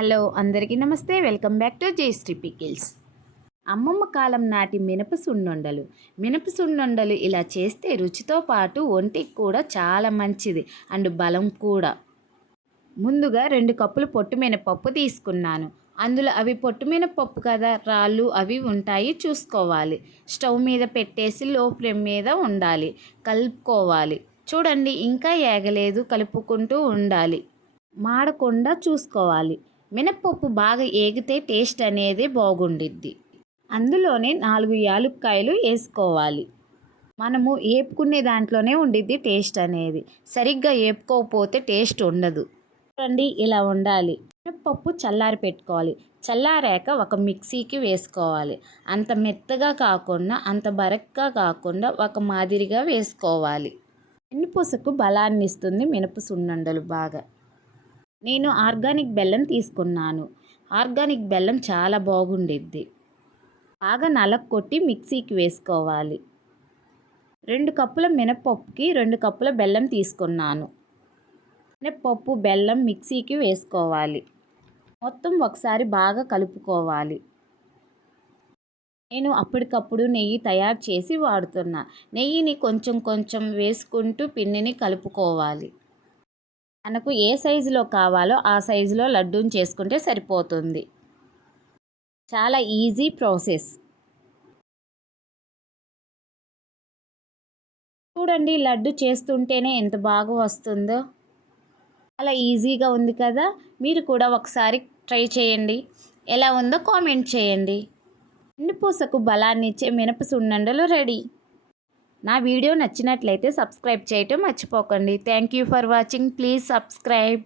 Hello అందరికీ నమస్తే. Welcome back to Jayashree pickles. అమ్మమ్మ కాలం నాటి మినప సున్నుండలు. మినప సున్నుండలు ఇలా చేస్తే రుచితో పాటు ఒంటికి కూడా చాలా మంచిది. అండ్ బలం కూడా. ముందుగా రెండు కప్పులు పొట్టు మినపప్పు తీసుకున్నాను. అందులో అవి పొట్టు మినపప్పు కదా రాళ్ళు అవి ఉంటాయి చూసుకోవాలి. స్టవ్ మీద పెట్టేసి లో ఫ్లేమ్ మీద ఉండాలి. కలుపుకోవాలి. చూడండి ఇంకా ఏగలేదు కలుపుకుంటూ ఉండాలి. మాడకుండా చూసుకోవాలి. మినప్పప్పు బాగా ఏగితే టేస్ట్ అనేది బాగుండిద్ది. అందులోనే నాలుగు యాలుక్కాయలు వేసుకోవాలి మనము ఏపుకునే దాంట్లోనే ఉండిద్ది టేస్ట్ అనేది. సరిగ్గా ఏపుకోకపోతే టేస్ట్ ఉండదు. చూడండి ఇలా ఉండాలి. మినప్పప్పు చల్లారి పెట్టుకోవాలి. చల్లారాక ఒక మిక్సీకి వేసుకోవాలి. అంత మెత్తగా కాకుండా అంత బరక్గా కాకుండా ఒక మాదిరిగా వేసుకోవాలి. మినపసుకు బలాన్ని ఇస్తుంది మినప సున్నుండలు బాగా. నేను ఆర్గానిక్ బెల్లం తీసుకున్నాను. ఆర్గానిక్ బెల్లం చాలా బాగుండిద్ది. బాగా నలక కొట్టి మిక్సీకి వేసుకోవాలి. రెండు కప్పుల మినపప్పుకి రెండు కప్పుల బెల్లం తీసుకున్నాను. మినపప్పు బెల్లం మిక్సీకి వేసుకోవాలి. మొత్తం ఒకసారి బాగా కలుపుకోవాలి. నేను అప్పటికప్పుడు నెయ్యి తయారు చేసి వాడుతున్నా. నెయ్యిని కొంచెం కొంచెం వేసుకుంటూ పిండిని కలుపుకోవాలి. మనకు ఏ సైజులో కావాలో ఆ సైజులో లడ్డూని చేసుకుంటే సరిపోతుంది. చాలా ఈజీ ప్రాసెస్. చూడండి లడ్డు చేస్తుంటేనే ఎంత బాగా వస్తుందో. చాలా ఈజీగా ఉంది కదా? మీరు కూడా ఒకసారి ట్రై చేయండి. ఎలా ఉందో కామెంట్ చేయండి. ఎండుపూసకు బలాన్ని ఇచ్చే మినప సున్నండలు రెడీ. నా వీడియో నచ్చినట్లయితే సబ్స్క్రైబ్ చేయటం మర్చిపోకండి. Thank you for watching please subscribe